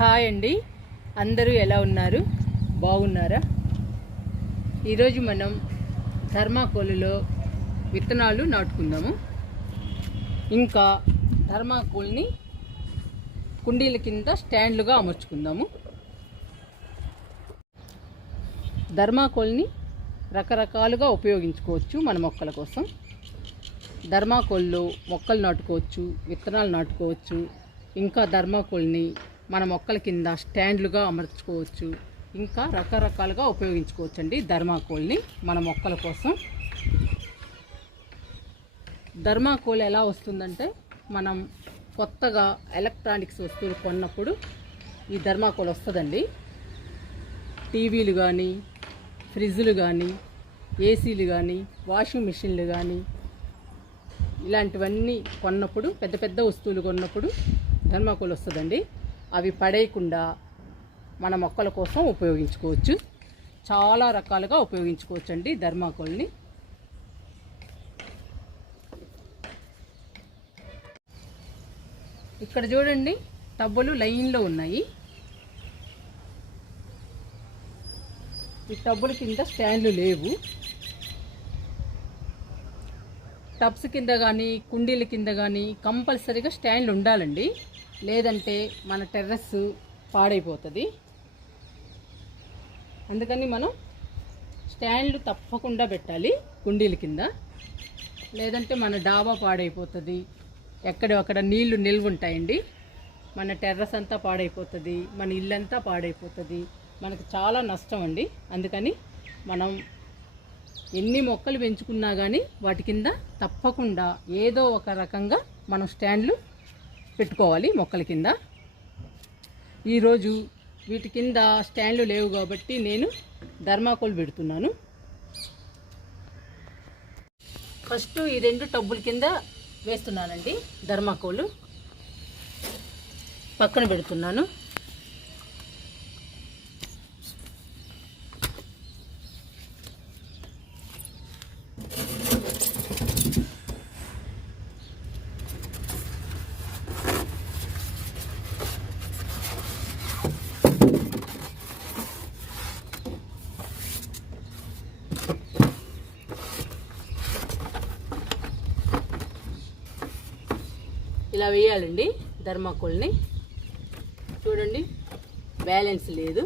Hi అండి, అందరూ ఎలా ఉన్నారు? బాగున్నారా? ఈరోజు మనం థర్మాకోల్లో విత్తనాలు నాటుకుందాము. ఇంకా థర్మాకోల్ని కుండీల కింద స్టాండ్లుగా అమర్చుకుందాము. థర్మాకోల్ని రకరకాలుగా ఉపయోగించుకోవచ్చు మన మొక్కల కోసం. థర్మాకోల్లో మొక్కలు నాటుకోవచ్చు, విత్తనాలు నాటుకోవచ్చు. ఇంకా థర్మాకోల్ని మన మొక్కల కింద స్టాండ్లుగా అమర్చుకోవచ్చు. ఇంకా రకరకాలుగా ఉపయోగించుకోవచ్చు అండి థర్మాకోల్ని మన మొక్కల కోసం. థర్మాకోల్ ఎలా వస్తుందంటే, మనం కొత్తగా ఎలక్ట్రానిక్స్ వస్తువులు కొన్నప్పుడు ఈ థర్మాకోల్ వస్తుందండి. టీవీలు కానీ, ఫ్రిడ్జ్లు కానీ, ఏసీలు కానీ, వాషింగ్ మిషన్లు కానీ, ఇలాంటివన్నీ కొన్నప్పుడు, పెద్ద పెద్ద వస్తువులు కొన్నప్పుడు థర్మాకోల్ వస్తుందండి. అవి పడేయకుండా మన మొక్కల కోసం ఉపయోగించుకోవచ్చు. చాలా రకాలుగా ఉపయోగించుకోవచ్చు అండి థర్మాకోల్ని. ఇక్కడ చూడండి, టబ్బులు లైన్లో ఉన్నాయి. ఈ టబ్బుల కింద స్టాండ్లు లేవు. టబ్స్ కింద కానీ, కుండీల కింద కానీ కంపల్సరీగా స్టాండ్లు ఉండాలండి. లేదంటే మన టెర్రస్ పాడైపోతుంది. అందుకని మనం స్టాండ్లు తప్పకుండా పెట్టాలి కుండీల కింద. లేదంటే మన డాబా పాడైపోతుంది. ఎక్కడొక్కడ నీళ్లు నిల్వ ఉంటాయండి. మన టెర్రస్ అంతా పాడైపోతుంది, మన ఇల్లంతా పాడైపోతుంది. మనకు చాలా నష్టం అండి. అందుకని మనం ఎన్ని మొక్కలు పెంచుకున్నా కానీ వాటి కింద తప్పకుండా ఏదో ఒక రకంగా మనం స్టాండ్లు పెట్టుకోవాలి మొక్కల కింద. ఈరోజు వీటి కింద స్టాండ్లు లేవు కాబట్టి నేను థర్మాకోల్ పెడుతున్నాను. ఫస్ట్ ఈ 2 టబ్బుల కింద వేస్తున్నానండి థర్మాకోల్. పక్కన పెడుతున్నాను. ఇలా వేయాలండి థర్మాకోల్ని. చూడండి, బ్యాలెన్స్ లేదు.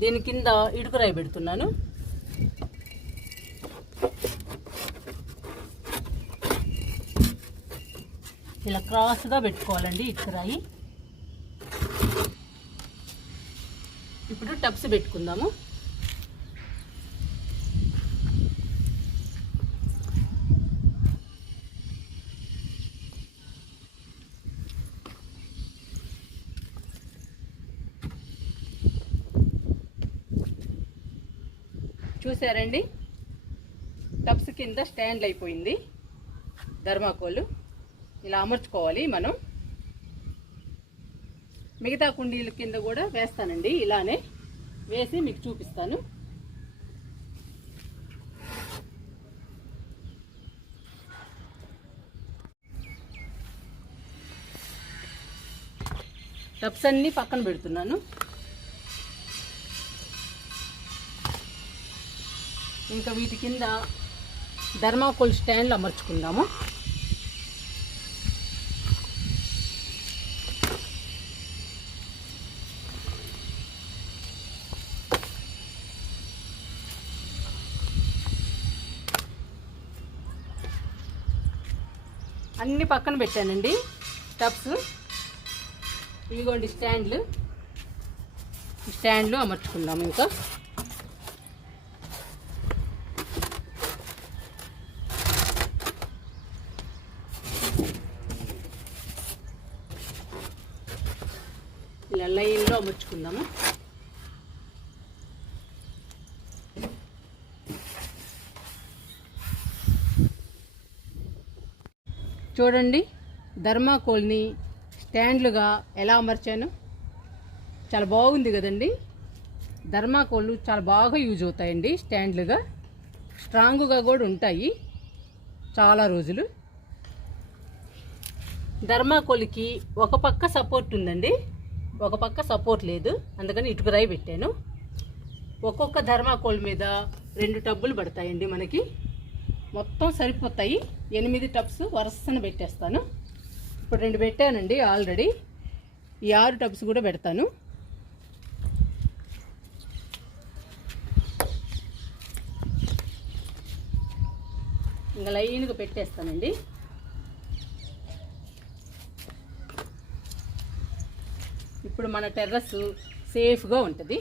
దీని కింద ఇటుకరాయి పెడుతున్నాను. ఇలా క్రాస్గా పెట్టుకోవాలండి ఇటుకరాయి. ఇప్పుడు టబ్స్ పెట్టుకుందాము. చూసారండి, టబ్స్ కింద స్టాండ్ అయిపోయింది థర్మాకోల్. ఇలా అమర్చుకోవాలి మనం. మిగతా కుండీల కింద కూడా వేస్తానండి. ఇలానే వేసి మీకు చూపిస్తాను. టబ్స్ అన్నీ పక్కన పెడుతున్నాను. ఇంకా వీటి కింద థర్మాకోల్ స్టాండ్లు అమర్చుకుందాము. అన్ని పక్కన పెట్టానండి టబ్స్. ఇదిగోండి స్టాండ్లు అమర్చుకుందాము. ఇంకా ఇలా లైన్లో అమర్చుకుందాము. చూడండి, థర్మాకోల్ని స్టాండ్లుగా ఎలా అమర్చాను. చాలా బాగుంది కదండి. థర్మాకోల్ చాలా బాగా యూజ్ అవుతాయండి స్టాండ్లుగా. స్ట్రాంగ్గా కూడా ఉంటాయి చాలా రోజులు. ధర్మాకోల్కి ఒక పక్క సపోర్ట్ ఉందండి, ఒక పక్క సపోర్ట్ లేదు, అందుకని ఇటుక రాయి పెట్టాను. ఒక్కొక్క ధర్మాకోల్ మీద 2 టబ్బులు పడతాయండి మనకి, మొత్తం సరిపోతాయి. 8 టబ్స్ వరుసన పెట్టేస్తాను. ఇప్పుడు 2 పెట్టానండి ఆల్రెడీ, ఈ 6 టబ్స్ కూడా పెడతాను. ఇంకా లైన్గా పెట్టేస్తానండి. ఇప్పుడు మన టెర్రస్ సేఫ్గా ఉంటుంది.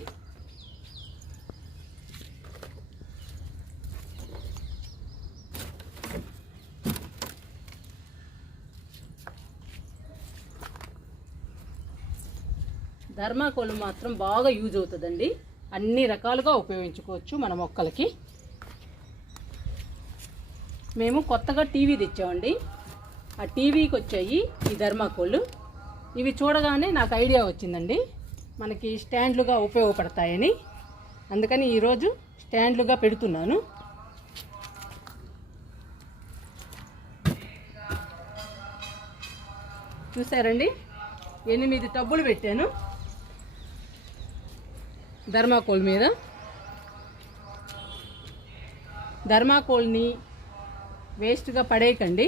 ధర్మాకోల్ మాత్రం బాగా యూజ్ అవుతుందండి, అన్ని రకాలుగా ఉపయోగించుకోవచ్చు మన మొక్కలకి. మేము కొత్తగా టీవీ తెచ్చామండి, ఆ టీవీకి వచ్చాయి ఈ ధర్మాకోళ్ళు. ఇవి చూడగానే నాకు ఐడియా వచ్చిందండి, మనకి స్టాండ్లుగా ఉపయోగపడతాయని, అందుకని ఈరోజు స్టాండ్లుగా పెడుతున్నాను. చూసారండి, 8 టబ్బులు పెట్టాను ధర్మాకోల్ మీద. ధర్మాకోల్ని వేస్ట్గా పడేయకండి,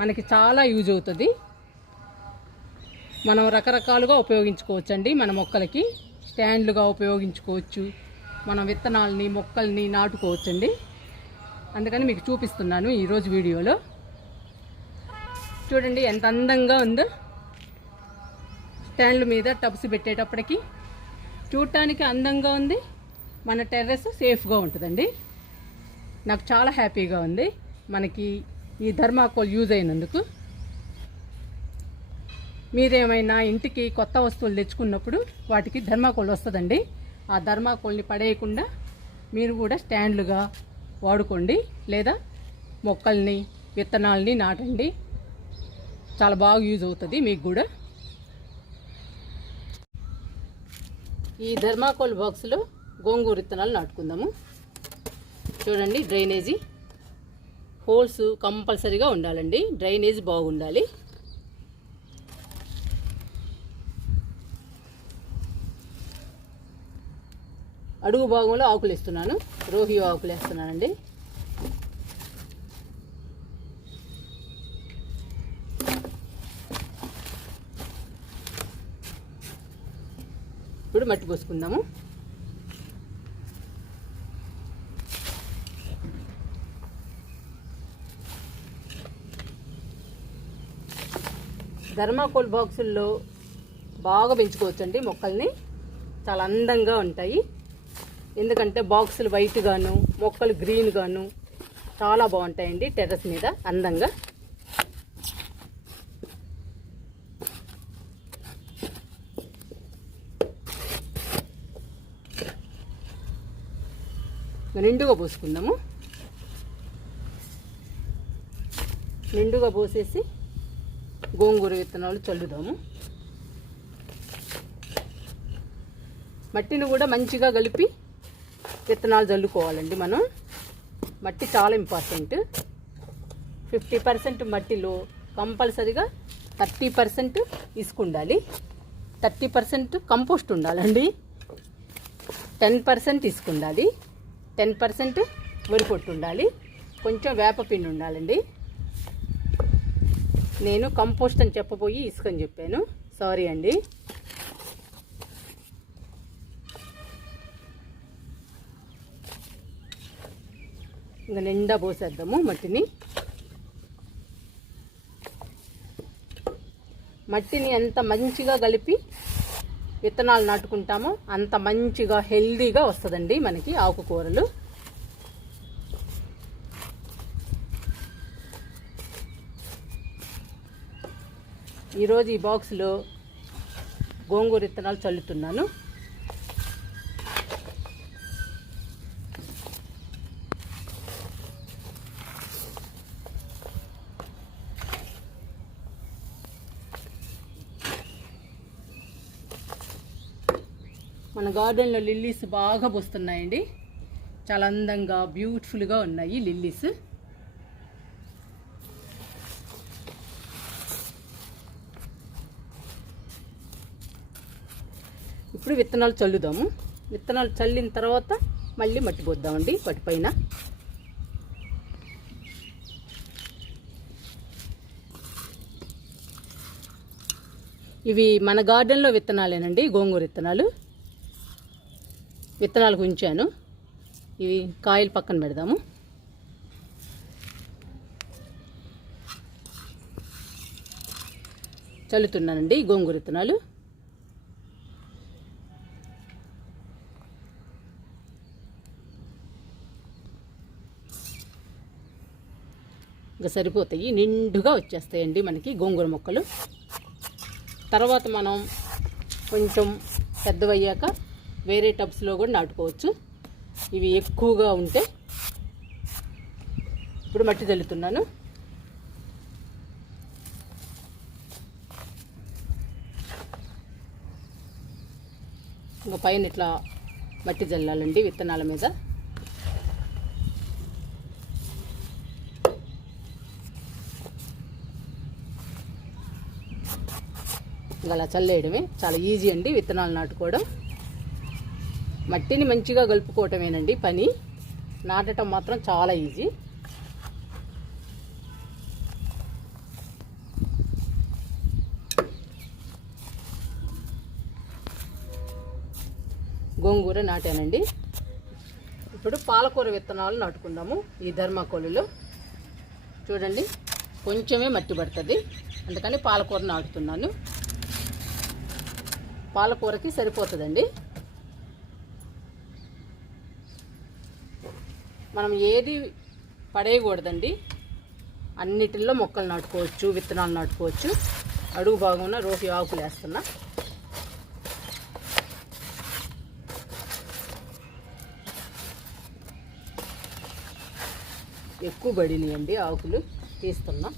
మనకి చాలా యూజ్ అవుతుంది. మనం రకరకాలుగా ఉపయోగించుకోవచ్చు అండి మన మొక్కలకి. స్టాండ్లుగా ఉపయోగించుకోవచ్చు, మనం విత్తనాలని మొక్కల్ని నాటుకోవచ్చండి. అందుకని మీకు చూపిస్తున్నాను ఈరోజు వీడియోలో. చూడండి ఎంత అందంగా ఉందో. స్టాండ్ల మీద టబ్స్ పెట్టేటప్పటికి చూడటానికి అందంగా ఉంది, మన టెర్రస్ సేఫ్గా ఉంటుందండి. నాకు చాలా హ్యాపీగా ఉంది మనకి ఈ ధర్మాకోల్ యూజ్ అయినందుకు. మీరేమైనా ఇంటికి కొత్త వస్తువులు తెచ్చుకున్నప్పుడు వాటికి ధర్మాకోల్ వస్తుందండి. ఆ ధర్మాకోల్ని పడేయకుండా మీరు కూడా స్టాండ్లుగా వాడుకోండి, లేదా మొక్కల్ని విత్తనాలని నాటండి, చాలా బాగా యూజ్ అవుతుంది మీకు కూడా. ఈ ధర్మాకోల్ బాక్స్లో గోంగూర విత్తనాలు నాటుకుందాము. చూడండి, డ్రైనేజీ హోల్స్ కంపల్సరీగా ఉండాలండి, డ్రైనేజ్ బాగుండాలి. అడుగు భాగంలో ఆకులు వేస్తున్నాను, రోహియో ఆకులు వేస్తున్నానండి. ఇప్పుడు మట్టి పోసుకుందాము. ధర్మాకోల్ బాక్సుల్లో బాగా పెంచుకోవచ్చండి మొక్కల్ని, చాలా అందంగా ఉంటాయి. ఎందుకంటే బాక్సులు వైట్ గాను మొక్కలు గ్రీన్ గాను చాలా బాగుంటాయండి టెర్రస్ మీద అందంగా. నిండుగా పోసుకుందాము. నిండుగా పోసేసి గోంగూర విత్తనాలు చల్లుదాము. మట్టిని కూడా మంచిగా కలిపి విత్తనాలు చల్లుకోవాలండి మనం. మట్టి చాలా ఇంపార్టెంట్. 50% మట్టిలో కంపల్సరీగా 30% ఇసుక ఉండాలి, 30% కంపోస్ట్ ఉండాలండి, 10% ఇసుక ఉండాలి, 10% వరి పొట్టు ఉండాలి, కొంచెం వేపపిండి ఉండాలండి. నేను కంపోస్ట్ అని చెప్పబోయి ఇసుక అని చెప్పాను, సారీ అండి. ఇంకా నిండా పోసేద్దాము మట్టిని. మట్టిని ఎంత మంచిగా కలిపి విత్తనాలు నాటుకుంటామో అంత మంచిగా హెల్దీగా వస్తుందండి మనకి ఆకుకూరలు. ఈరోజు ఈ బాక్స్లో గోంగూర విత్తనాలు చల్లుతున్నాను. మన గార్డెన్లో లిల్లీస్ బాగా పూస్తున్నాయండి, చాలా అందంగా బ్యూటిఫుల్గా ఉన్నాయి లిల్లీస్. ఇప్పుడు విత్తనాలు చల్లుదాము. విత్తనాలు చల్లిన తర్వాత మళ్ళీ మట్టి పోద్దామండి వాటి పైన. ఇవి మన గార్డెన్లో విత్తనాలేనండి, గోంగూర విత్తనాలు. విత్తనాలకు ఉంచాను. ఇవి కాయలు పక్కన పెడదాము. చల్లుతున్నానండి గోంగూర విత్తనాలు. ఇంకా సరిపోతాయి, నిండుగా వచ్చేస్తాయండి మనకి గోంగూర మొక్కలు. తర్వాత మనం కొంచెం పెద్దవయ్యాక వేరే టబ్స్లో కూడా నాటుకోవచ్చు. ఇవి ఎక్కువగా ఉంటే ఇప్పుడు మట్టి చల్లుతున్నాను. ఇంకా పైన ఇట్లా మట్టి చల్లాలండి విత్తనాల మీద. ఇంకా అలా చల్లేయడమే, చాలా ఈజీ అండి విత్తనాలు నాటుకోవడం. మట్టిని మంచిగా కలుపుకోవటమేనండి పని, నాటడం మాత్రం చాలా ఈజీ. గోంగూర నాటానండి. ఇప్పుడు పాలకూర విత్తనాలు నాటుకుందాము. ఈ ధర్మాకోలులో చూడండి కొంచెమే మట్టి పడుతుంది, అందుకని పాలకూర నాటుతున్నాను. పాలకూరకి సరిపోతుందండి. మనం ఏది పడేయకూడదండి, అన్నిటిల్లో మొక్కలు నాటుకోవచ్చు, విత్తనాలు నాటుకోవచ్చు. అడుగు భాగంలో రోటి ఆకులు వేస్తున్నా. ఎక్కువ పడినాయండి ఆకులు, తీస్తున్నా.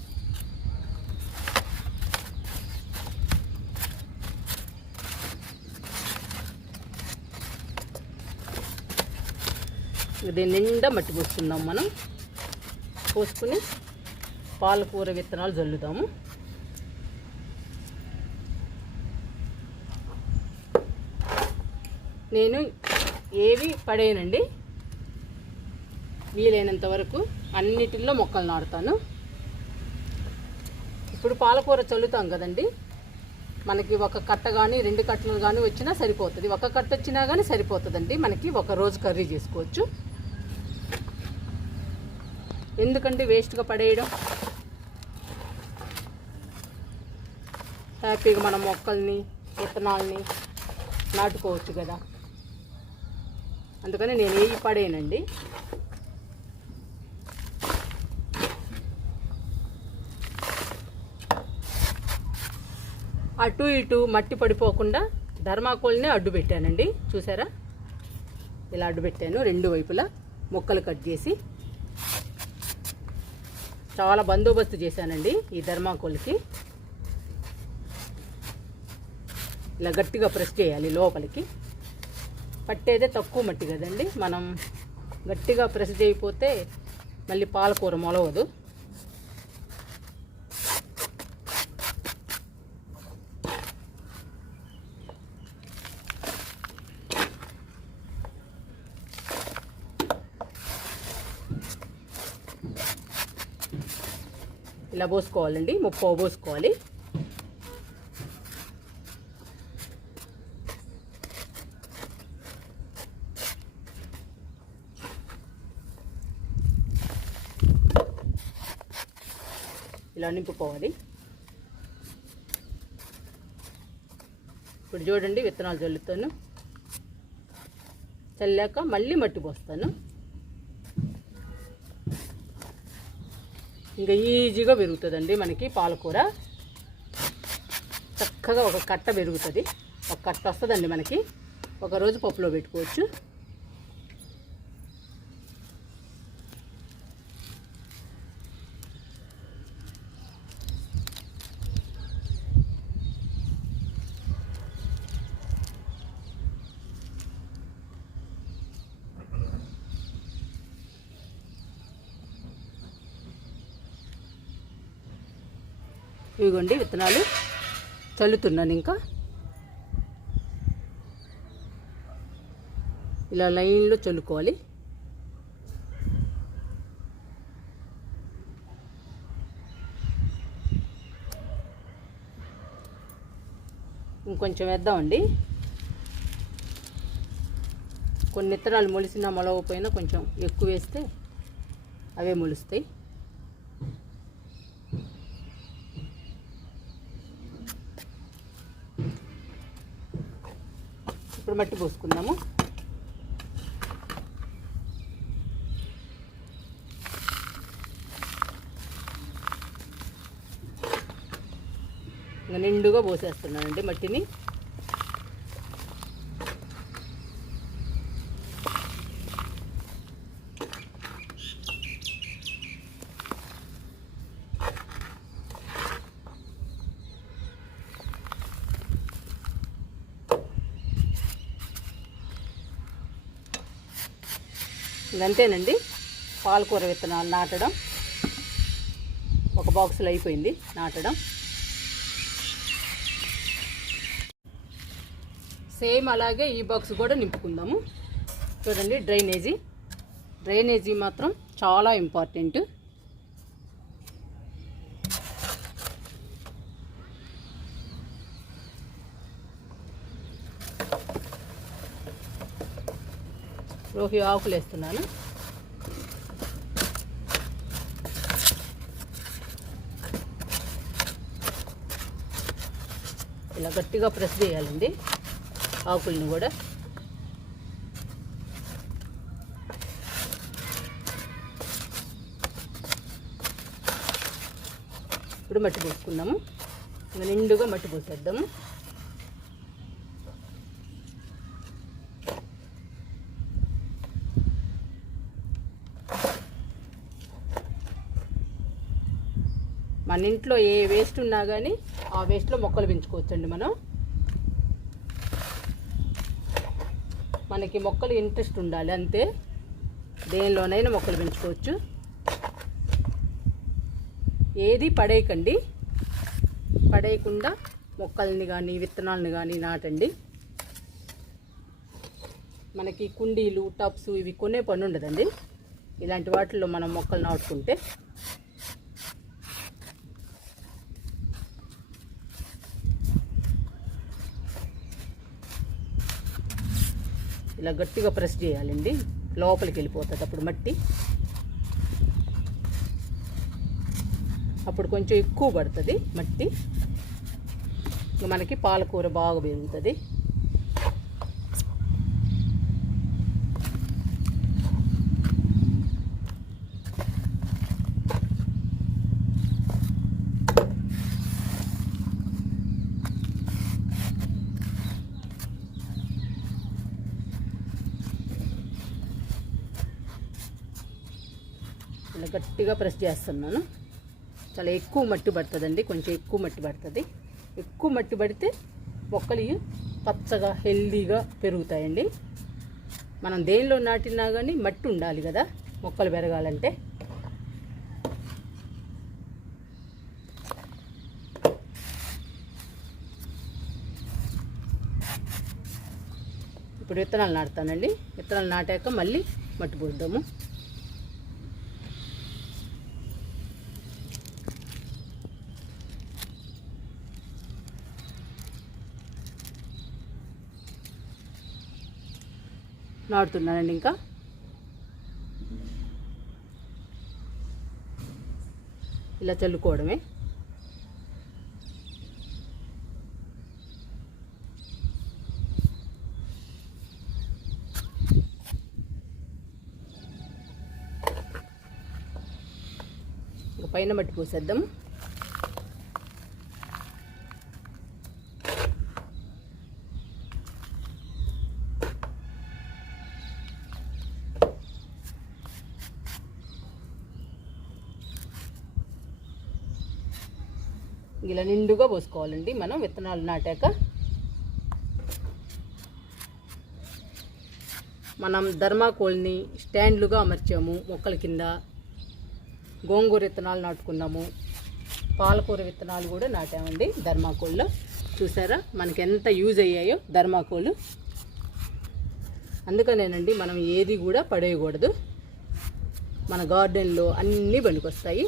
దీని నిండా మట్టి పోసుకుందాం మనం. పోసుకుని పాలకూర విత్తనాలు జల్లుదాము. నేను ఏవి పడేయనండి, వీలైనంత వరకు అన్నిటిల్లో మొక్కలు నాటుతాను. ఇప్పుడు పాలకూర చల్లుతాం కదండి, మనకి ఒక కట్ట కానీ 2 కట్టలు కానీ వచ్చినా సరిపోతుంది. ఒక కట్ట వచ్చినా కానీ సరిపోతుందండి, మనకి ఒక రోజు కర్రీ చేసుకోవచ్చు. ఎందుకంటే వేస్ట్గా పడేయడం. హ్యాపీగా మనం మొక్కల్ని విత్తనాలని నాటుకోవచ్చు కదా, అందుకని నేను ఏవి పడేయనండి. అటు ఇటు మట్టి పడిపోకుండా ధర్మాకోల్నే అడ్డు పెట్టానండి. చూసారా, ఇలా అడ్డు పెట్టాను 2 వైపులా మొక్కలు కట్ చేసి. చాలా బందోబస్తు చేశానండి ఈ ధర్మాకోల్కి. ఇలా గట్టిగా ప్రెస్ చేయాలి లోపలికి. పట్టేదే తక్కువ మట్టి కదండి, మనం గట్టిగా ప్రెస్ చేయకపోతే మళ్ళీ పాలకూర మొలవదు. ఇలా పోసుకోవాలండి, 30 పోసుకోవాలి. ఇలా నింపుకోవాలి. ఇప్పుడు చూడండి విత్తనాలు చల్లుతాను. చల్లాక మళ్ళీ మట్టి పోస్తాను. ఇంకా ఈజీగా పెరుగుతుందండి మనకి పాలకూర. చక్కగా ఒక కట్ట పెరుగుతుంది, ఒక కట్ట వస్తుందండి మనకి. ఒకరోజు పప్పులో పెట్టుకోవచ్చు. ఇవిగోండి విత్తనాలు చల్లుతున్నాను. ఇంకా ఇలా లైన్లో చల్లుకోవాలి. ఇంకొంచెం వేద్దామండి. కొన్ని విత్తనాలు మొలిసినా మొలవపోయినా కొంచెం ఎక్కువ వేస్తే అవే మొలుస్తాయి. ఇప్పుడు మట్టి పోసుకుందాము. ఇంకా నిండుగా పోసేస్తున్నానండి మట్టిని. అంతేనండి, పాలకూర విత్తనాలు నాటడం ఒక బాక్సులో అయిపోయింది నాటడం. సేమ్ అలాగే ఈ బాక్స్ కూడా నింపుకుందాము. చూడండి, డ్రైనేజీ మాత్రం చాలా ఇంపార్టెంట్. రోహి ఆకులు వేస్తున్నాను. ఇలా గట్టిగా ప్రెస్ చేయాలండి ఆకుల్ని కూడా. ఇప్పుడు మట్టి పోసుకుందాము. నిండుగా మట్టి పోసేద్దాము. మన ఇంట్లో ఏ వేస్ట్ ఉన్నా కానీ ఆ వేస్ట్లో మొక్కలు పెంచుకోవచ్చండి మనం. మనకి మొక్కలు ఇంట్రెస్ట్ ఉండాలి అంతే, దేనిలోనైనా మొక్కలు పెంచుకోవచ్చు. ఏది పడేయకండి, పడేయకుండా మొక్కల్ని కానీ విత్తనాలని కానీ నాటండి. మనకి కుండీలు, టబ్స్ ఇవి కొనే పని ఉండదండి. ఇలాంటి వాటిల్లో మనం మొక్కలు నాటుకుంటే. ఇలా గట్టిగా ప్రెస్ చేయాలండి, లోపలికి వెళ్ళిపోతుంది అప్పుడు మట్టి. అప్పుడు కొంచెం ఎక్కువ పడుతుంది మట్టి, మనకి పాలకూర బాగా పెరుగుతుంది. ఇలా గట్టిగా ప్రెస్ చేస్తున్నాను. చాలా ఎక్కువ మట్టి పడుతుందండి, కొంచెం ఎక్కువ మట్టి పడుతుంది. ఎక్కువ మట్టి పడితే మొక్కలు పచ్చగా హెల్దీగా పెరుగుతాయండి. మనం దేనిలో నాటినా కానీ మట్టి ఉండాలి కదా మొక్కలు పెరగాలంటే. ఇప్పుడు విత్తనాలు నాటుతానండి. విత్తనాలు నాటాక మళ్ళీ మట్టి పోద్దాము. నాటుతున్నానండి. ఇంకా ఇలా చల్లుకోవడమే. ఇంకా పైన మట్టి పోసేద్దాము. ఇలా నిండుగా పోసుకోవాలండి మనం విత్తనాలు నాటాక. మనం ధర్మాకోల్ని స్టాండ్లుగా అమర్చాము మొక్కల కింద. గోంగూర విత్తనాలు నాటుకున్నాము, పాలకూర విత్తనాలు కూడా నాటామండి ధర్మాకోల్లో. చూసారా మనకి ఎంత యూజ్ అయ్యాయో ధర్మాకోలు. అందుకనేనండి మనం ఏది కూడా పడేయకూడదు. మన గార్డెన్లో అన్నీ పనికొస్తాయి.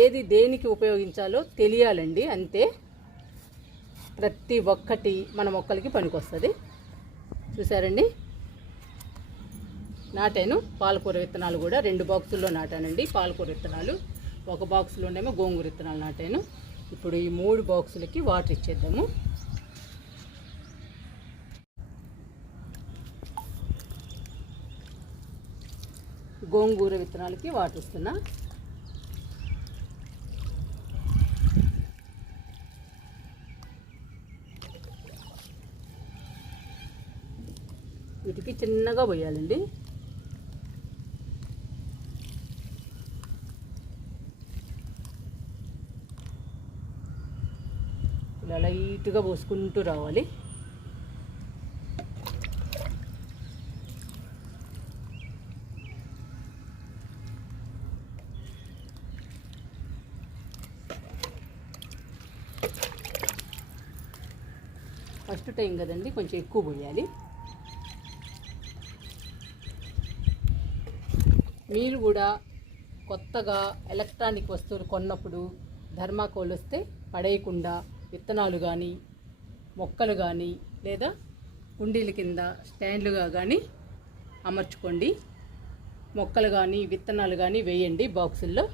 ఏది దేనికి ఉపయోగించాలో తెలియాలండి, అంతే. ప్రతి ఒక్కటి మన మొక్కలకి పనికొస్తుంది. చూసారండి, నాటాను. పాలకూర విత్తనాలు కూడా 2 బాక్సుల్లో నాటానండి. పాలకూర విత్తనాలు 1 బాక్సులోనేమో గోంగూర విత్తనాలు నాటాను. ఇప్పుడు ఈ 3 బాక్సులకి వాటర్ ఇచ్చేద్దాము. గోంగూర విత్తనాలకి వాటర్ ఇస్తున్నా. వీటికి చిన్నగా పోయాలండి. ఇలా లైట్గా పోసుకుంటూ రావాలి. ఫస్ట్ టైం కదండి, కొంచెం ఎక్కువ పోయాలి. మీరు కూడా కొత్తగా ఎలక్ట్రానిక్ వస్తువులు కొన్నప్పుడు థర్మాకోల్ వస్తే పడేయకుండా విత్తనాలు కానీ మొక్కలు కానీ లేదా కుండీల కింద స్టాండ్లుగా కానీ అమర్చుకోండి. మొక్కలు కానీ విత్తనాలు కానీ వేయండి బాక్సుల్లో.